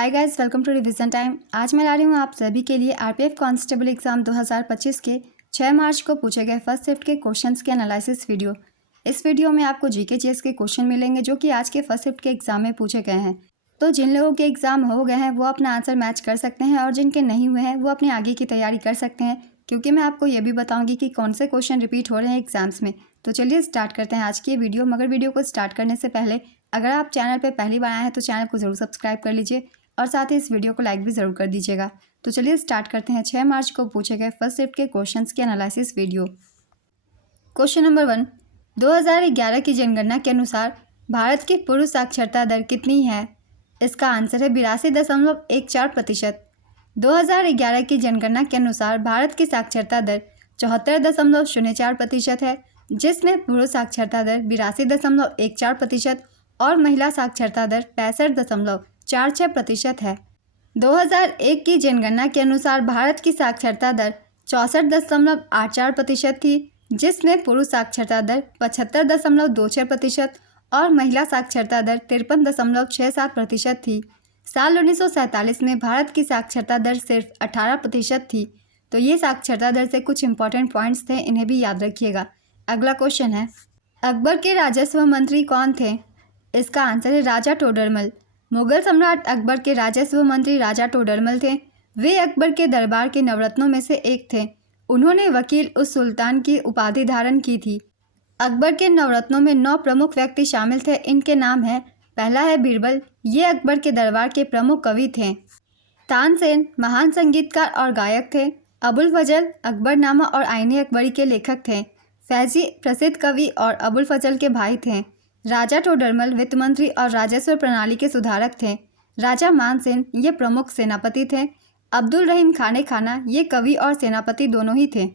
Hi guys, welcome to revision time. आज मैं ला रही हूँ आप सभी के लिए आरपीएफ कांस्टेबल एग्जाम 2025 के 6 मार्च को पूछे गए फर्स्ट शिफ्ट के क्वेश्चंस के एनालिसिस वीडियो। इस वीडियो में आपको जीके जीएस के क्वेश्चन मिलेंगे जो कि आज के फर्स्ट शिफ्ट के एग्जाम में पूछे गए हैं। तो जिन लोगों के एग्जाम हो गए हैं वो अपना आंसर मैच कर सकते हैं और जिनके नहीं हुए हैं वो अपनी आगे की तैयारी कर सकते हैं, क्योंकि मैं आपको ये भी बताऊँगी कि कौन से क्वेश्चन रिपीट हो रहे हैं एग्जाम्स में। तो चलिए स्टार्ट करते हैं आज की वीडियो। मगर वीडियो को स्टार्ट करने से पहले अगर आप चैनल पर पहली बार आए हैं तो चैनल को ज़रूर सब्सक्राइब कर लीजिए और साथ ही इस वीडियो को लाइक भी ज़रूर कर दीजिएगा। तो चलिए स्टार्ट करते हैं 6 मार्च को पूछे गए फर्स्ट शिफ्ट के क्वेश्चंस के एनालिसिस वीडियो। क्वेश्चन नंबर 1, 2011 की जनगणना के अनुसार भारत की पुरुष साक्षरता दर कितनी है? इसका आंसर है 82.14%। 2011 की जनगणना के अनुसार भारत की साक्षरता दर 74.04% है, जिसमें पुरुष साक्षरता दर 82.14% और महिला साक्षरता दर 65.46% है। 2001 की जनगणना के अनुसार भारत की साक्षरता दर 64.84% थी, जिसमें पुरुष साक्षरता दर 75.26% और महिला साक्षरता दर 53.67% थी। साल 1947 में भारत की साक्षरता दर सिर्फ 18% थी। तो ये साक्षरता दर से कुछ इंपॉर्टेंट पॉइंट्स थे, इन्हें भी याद रखिएगा। अगला क्वेश्चन है, अकबर के राजस्व मंत्री कौन थे? इसका आंसर है राजा टोडरमल। मुगल सम्राट अकबर के राजस्व मंत्री राजा टोडरमल थे। वे अकबर के दरबार के नवरत्नों में से एक थे। उन्होंने वकील उस सुल्तान की उपाधि धारण की थी। अकबर के नवरत्नों में 9 प्रमुख व्यक्ति शामिल थे। इनके नाम हैं, पहला है बीरबल, ये अकबर के दरबार के प्रमुख कवि थे। तानसेन महान संगीतकार और गायक थे। अबुल फजल अकबरनामा और आईने अकबरी के लेखक थे। फैजी प्रसिद्ध कवि और अबुल फजल के भाई थे। राजा टोडरमल वित्त मंत्री और राजस्व प्रणाली के सुधारक थे। राजा मानसिंह ये प्रमुख सेनापति थे। अब्दुल रहीम खाने खाना ये कवि और सेनापति दोनों ही थे।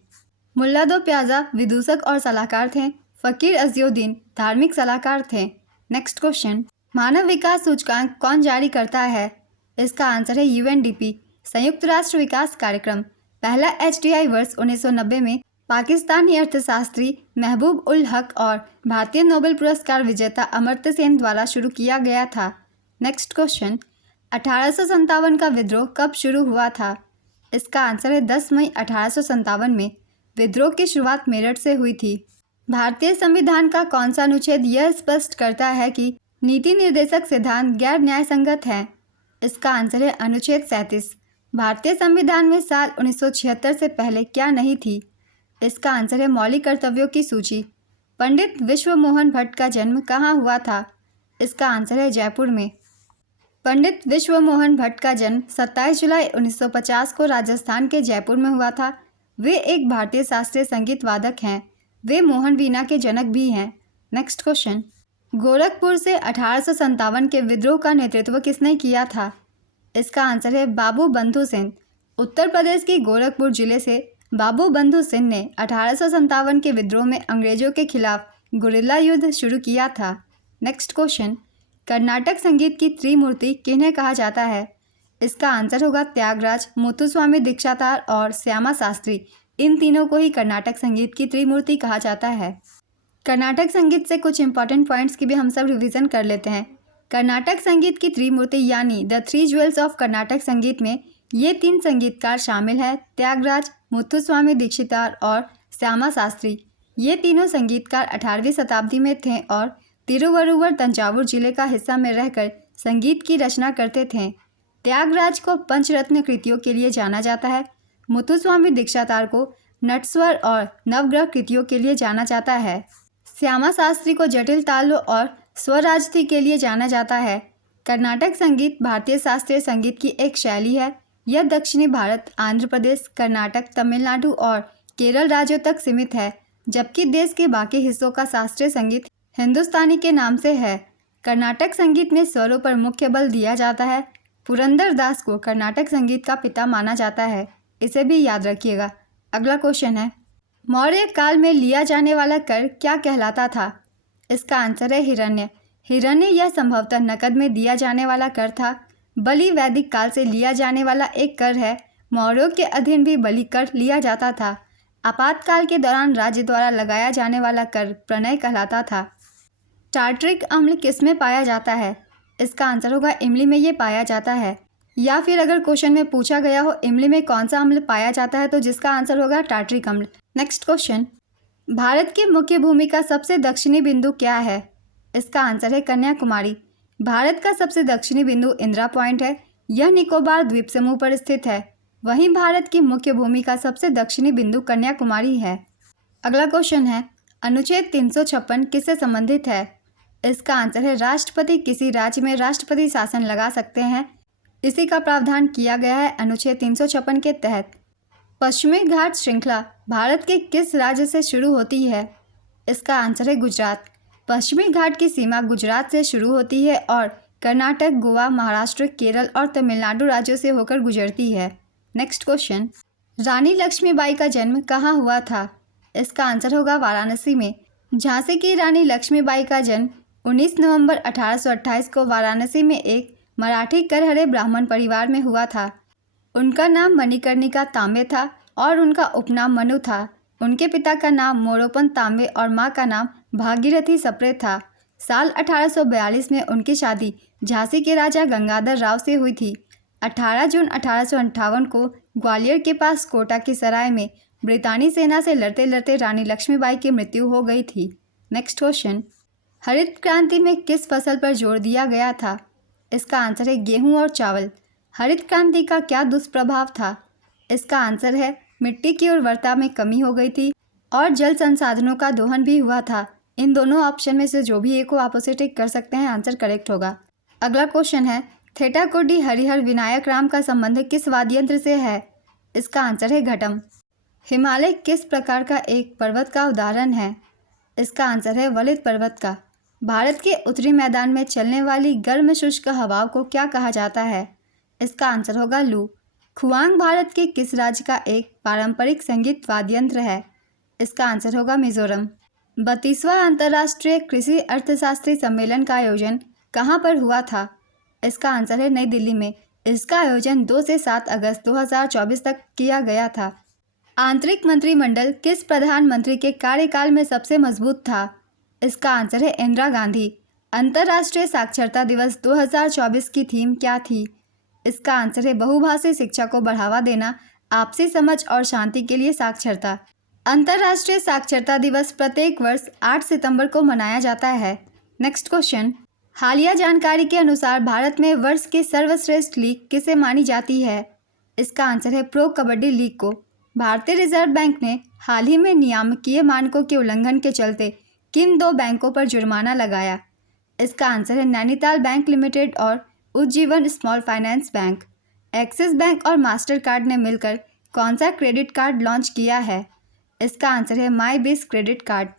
मुल्ला दो प्याजा विदूषक और सलाहकार थे। फ़कीर अज़ियुद्दीन धार्मिक सलाहकार थे। नेक्स्ट क्वेश्चन, मानव विकास सूचकांक कौन जारी करता है? इसका आंसर है यूएनडीपी, संयुक्त राष्ट्र विकास कार्यक्रम। पहला एचडीआई वर्ष 1990 में पाकिस्तानी अर्थशास्त्री महबूब उल हक और भारतीय नोबेल पुरस्कार विजेता अमर्त्य सेन द्वारा शुरू किया गया था। नेक्स्ट क्वेश्चन, 1857 का विद्रोह कब शुरू हुआ था? इसका आंसर है 10 मई 1857 में। विद्रोह की शुरुआत मेरठ से हुई थी। भारतीय संविधान का कौन सा अनुच्छेद यह स्पष्ट करता है कि नीति निर्देशक सिद्धांत गैर न्यायसंगत है? इसका आंसर है अनुच्छेद 37। भारतीय संविधान में साल 1976 से पहले क्या नहीं थी? इसका आंसर है मौलिक कर्तव्यों की सूची। पंडित विश्व मोहन भट्ट का जन्म कहाँ हुआ था? इसका आंसर है जयपुर में। पंडित विश्व मोहन भट्ट का जन्म 27 जुलाई 1950 को राजस्थान के जयपुर में हुआ था। वे एक भारतीय शास्त्रीय संगीत वादक हैं। वे मोहन वीणा के जनक भी हैं। नेक्स्ट क्वेश्चन, गोरखपुर से 1857 के विद्रोह का नेतृत्व किसने किया था? इसका आंसर है बाबू बंधु सिंह। उत्तर प्रदेश के गोरखपुर जिले से बाबू बंधु सिंह ने 1857 के विद्रोह में अंग्रेजों के खिलाफ गुरिल्ला युद्ध शुरू किया था। नेक्स्ट क्वेश्चन, कर्नाटक संगीत की त्रिमूर्ति किन्हें कहा जाता है? इसका आंसर होगा त्यागराज, मुथुस्वामी दीक्षितार और श्यामा शास्त्री। इन तीनों को ही कर्नाटक संगीत की त्रिमूर्ति कहा जाता है। कर्नाटक संगीत से कुछ इंपॉर्टेंट पॉइंट्स की भी हम सब रिवीजन कर लेते हैं। कर्नाटक संगीत की त्रिमूर्ति यानी द 3 ज्वेल्स ऑफ कर्नाटक संगीत में ये 3 संगीतकार शामिल हैं, त्यागराज, मुथुस्वामी दीक्षितार और श्यामा शास्त्री। ये तीनों संगीतकार 18वीं शताब्दी में थे और तिरुवरुवर तंजावुर जिले का हिस्सा में रहकर संगीत की रचना करते थे। त्यागराज को पंचरत्न कृतियों के लिए जाना जाता है। मुथुस्वामी दीक्षितार को नटस्वर और नवग्रह कृतियों के लिए जाना जाता है। श्यामा शास्त्री को जटिल तालों और स्वराजति के लिए जाना जाता है। कर्नाटक संगीत भारतीय शास्त्रीय संगीत की एक शैली है। यह दक्षिणी भारत, आंध्र प्रदेश, कर्नाटक, तमिलनाडु और केरल राज्यों तक सीमित है, जबकि देश के बाकी हिस्सों का शास्त्रीय संगीत हिंदुस्तानी के नाम से है। कर्नाटक संगीत में स्वरों पर मुख्य बल दिया जाता है। पुरंदर दास को कर्नाटक संगीत का पिता माना जाता है, इसे भी याद रखिएगा। अगला क्वेश्चन है, मौर्य काल में लिया जाने वाला कर क्या कहलाता था? इसका आंसर है हिरण्य। हिरण्य यह संभवतः नकद में दिया जाने वाला कर था। बलि वैदिक काल से लिया जाने वाला एक कर है। मौर्यों के अधीन भी बलि कर लिया जाता था। आपातकाल के दौरान राज्य द्वारा लगाया जाने वाला कर प्रणय कहलाता था। टार्टरिक अम्ल किस में पाया जाता है? इसका आंसर होगा इमली में ये पाया जाता है। या फिर अगर क्वेश्चन में पूछा गया हो इमली में कौन सा अम्ल पाया जाता है तो जिसका आंसर होगा टार्ट्रिक अम्ल। नेक्स्ट क्वेश्चन, भारत की मुख्य भूमि का सबसे दक्षिणी बिंदु क्या है? इसका आंसर है कन्याकुमारी। भारत का सबसे दक्षिणी बिंदु इंदिरा पॉइंट है। यह निकोबार द्वीप समूह पर स्थित है। वहीं भारत की मुख्य भूमि का सबसे दक्षिणी बिंदु कन्याकुमारी है। अगला क्वेश्चन है, अनुच्छेद 356 किससे संबंधित है? इसका आंसर है राष्ट्रपति किसी राज्य में राष्ट्रपति शासन लगा सकते हैं, इसी का प्रावधान किया गया है अनुच्छेद 356 के तहत। पश्चिमी घाट श्रृंखला भारत के किस राज्य से शुरू होती है? इसका आंसर है गुजरात। पश्चिमी घाट की सीमा गुजरात से शुरू होती है और कर्नाटक, गोवा, महाराष्ट्र, केरल और तमिलनाडु राज्यों से होकर गुजरती है। नेक्स्ट क्वेश्चन, रानी लक्ष्मीबाई का जन्म कहाँ हुआ था? इसका आंसर होगा वाराणसी में। झांसी की रानी लक्ष्मीबाई का जन्म 19 नवंबर 1828 को वाराणसी में एक मराठी करहरे ब्राह्मण परिवार में हुआ था। उनका नाम मणिकर्णिका तांबे था और उनका उपनाम मनु था। उनके पिता का नाम मोरोपंत तांबे और मां का नाम भागीरथी सप्रे था। साल 1842 में उनकी शादी झांसी के राजा गंगाधर राव से हुई थी। 18 जून 1858 को ग्वालियर के पास कोटा की सराय में ब्रितानी सेना से लड़ते लड़ते रानी लक्ष्मीबाई की मृत्यु हो गई थी। नेक्स्ट क्वेश्चन, हरित क्रांति में किस फसल पर जोर दिया गया था? इसका आंसर है गेहूं और चावल। हरित क्रांति का क्या दुष्प्रभाव था? इसका आंसर है मिट्टी की उर्वरता में कमी हो गई थी और जल संसाधनों का दोहन भी हुआ था। इन दोनों ऑप्शन में से जो भी एक को आप उसे टिक कर सकते हैं, आंसर करेक्ट होगा। अगला क्वेश्चन है, थेटाकुडी हरिहर विनायक राम का संबंध किस वाद्य यंत्र से है? इसका आंसर है घटम। हिमालय किस प्रकार का एक पर्वत का उदाहरण है? इसका आंसर है वलित पर्वत का। भारत के उत्तरी मैदान में चलने वाली गर्म शुष्क हवाओं को क्या कहा जाता है? इसका आंसर होगा लू। खुआंग भारत के किस राज्य का एक पारंपरिक संगीत वाद्य यंत्र है? इसका आंसर होगा मिजोरम। 32वां अंतर्राष्ट्रीय कृषि अर्थशास्त्री सम्मेलन का आयोजन कहाँ पर हुआ था? इसका आंसर है नई दिल्ली में। इसका आयोजन 2 से 7 अगस्त 2024 तक किया गया था। आंतरिक मंत्रिमंडल किस प्रधानमंत्री के कार्यकाल में सबसे मजबूत था? इसका आंसर है इंदिरा गांधी। अंतर्राष्ट्रीय साक्षरता दिवस 2024 की थीम क्या थी? इसका आंसर है बहुभाषी शिक्षा को बढ़ावा देना, आपसी समझ और शांति के लिए साक्षरता। अंतर्राष्ट्रीय साक्षरता दिवस प्रत्येक वर्ष 8 सितंबर को मनाया जाता है। नेक्स्ट क्वेश्चन, हालिया जानकारी के अनुसार भारत में वर्ष की सर्वश्रेष्ठ लीग किसे मानी जाती है? इसका आंसर है प्रो कबड्डी लीग को। भारतीय रिजर्व बैंक ने हाल ही में नियामकीय मानकों के उल्लंघन के चलते किन 2 बैंकों पर जुर्माना लगाया? इसका आंसर है नैनीताल बैंक लिमिटेड और Ujjivan small finance bank. Axis bank और मास्टर कार्ड ने मिलकर कौन सा क्रेडिट कार्ड लॉन्च किया है? इसका आंसर है माई बिज क्रेडिट कार्ड।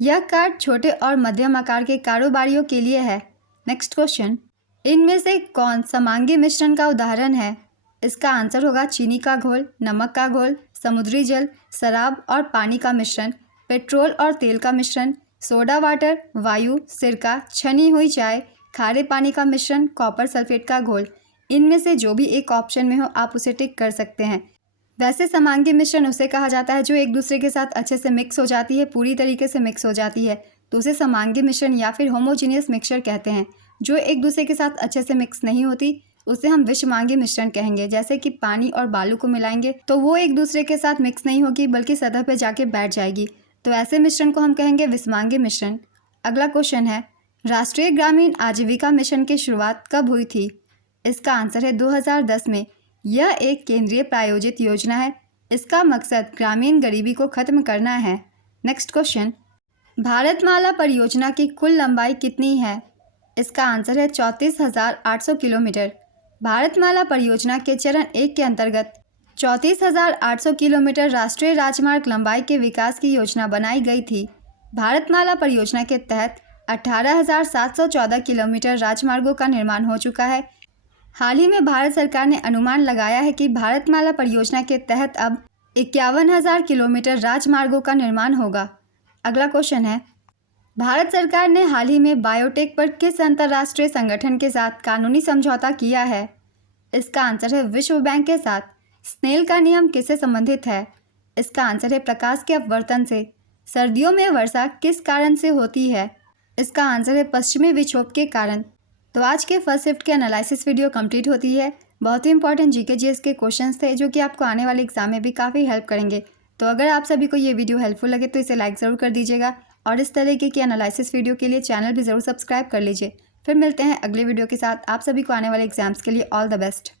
यह कार्ड छोटे और मध्यम आकार के कारोबारियों के लिए है। नेक्स्ट क्वेश्चन, इनमें से कौन समांगी मिश्रण का उदाहरण है? इसका आंसर होगा चीनी का घोल, नमक का घोल, समुद्री जल, शराब और पानी का मिश्रण, पेट्रोल और तेल का मिश्रण, सोडा वाटर, वायु, सिरका, छनी हुई चाय, खारे पानी का मिश्रण, कॉपर सल्फेट का घोल। इनमें से जो भी एक ऑप्शन में हो आप उसे टिक कर सकते हैं। वैसे समांगी मिश्रण उसे कहा जाता है जो एक दूसरे के साथ अच्छे से मिक्स हो जाती है, पूरी तरीके से मिक्स हो जाती है, तो उसे समांगी मिश्रण या फिर होमोजीनियस मिक्सचर कहते हैं। जो एक दूसरे के साथ अच्छे से मिक्स नहीं होती उसे हम विषमांगी मिश्रण कहेंगे। जैसे कि पानी और बालू को मिलाएंगे तो वो एक दूसरे के साथ मिक्स नहीं होगी बल्कि सतह पर जाके बैठ जाएगी, तो ऐसे मिश्रण को हम कहेंगे विषमांगी मिश्रण। अगला क्वेश्चन है, राष्ट्रीय ग्रामीण आजीविका मिशन की शुरुआत कब हुई थी? इसका आंसर है 2010 में। यह एक केंद्रीय प्रायोजित योजना है। इसका मकसद ग्रामीण गरीबी को खत्म करना है। नेक्स्ट क्वेश्चन, भारतमाला परियोजना की कुल लंबाई कितनी है? इसका आंसर है 34,800 किलोमीटर। भारतमाला परियोजना के चरण 1 के अंतर्गत 34,800 किलोमीटर राष्ट्रीय राजमार्ग लंबाई के विकास की योजना बनाई गई थी। भारतमाला परियोजना के तहत 18,714 किलोमीटर राजमार्गों का निर्माण हो चुका है। हाल ही में भारत सरकार ने अनुमान लगाया है कि भारतमाला परियोजना के तहत अब 51,000 किलोमीटर राजमार्गों का निर्माण होगा। अगला क्वेश्चन है, भारत सरकार ने हाल ही में बायोटेक पर किस अंतर्राष्ट्रीय संगठन के साथ कानूनी समझौता किया है? इसका आंसर है विश्व बैंक के साथ। स्नेल का नियम किससे संबंधित है? इसका आंसर है प्रकाश के अपवर्तन से। सर्दियों में वर्षा किस कारण से होती है? इसका आंसर है पश्चिमी विक्षोभ के कारण। तो आज के फर्स्ट शिफ्ट के एनालिसिस वीडियो कंप्लीट होती है। बहुत ही इंपॉर्टेंट जीके जीएस के क्वेश्चंस थे जो कि आपको आने वाले एग्जाम में भी काफ़ी हेल्प करेंगे। तो अगर आप सभी को ये वीडियो हेल्पफुल लगे तो इसे लाइक ज़रूर कर दीजिएगा और इस तरीके की एनालिसिस वीडियो के लिए चैनल भी ज़रूर सब्सक्राइब कर लीजिए। फिर मिलते हैं अगले वीडियो के साथ। आप सभी को आने वाले एग्जाम्स के लिए ऑल द बेस्ट।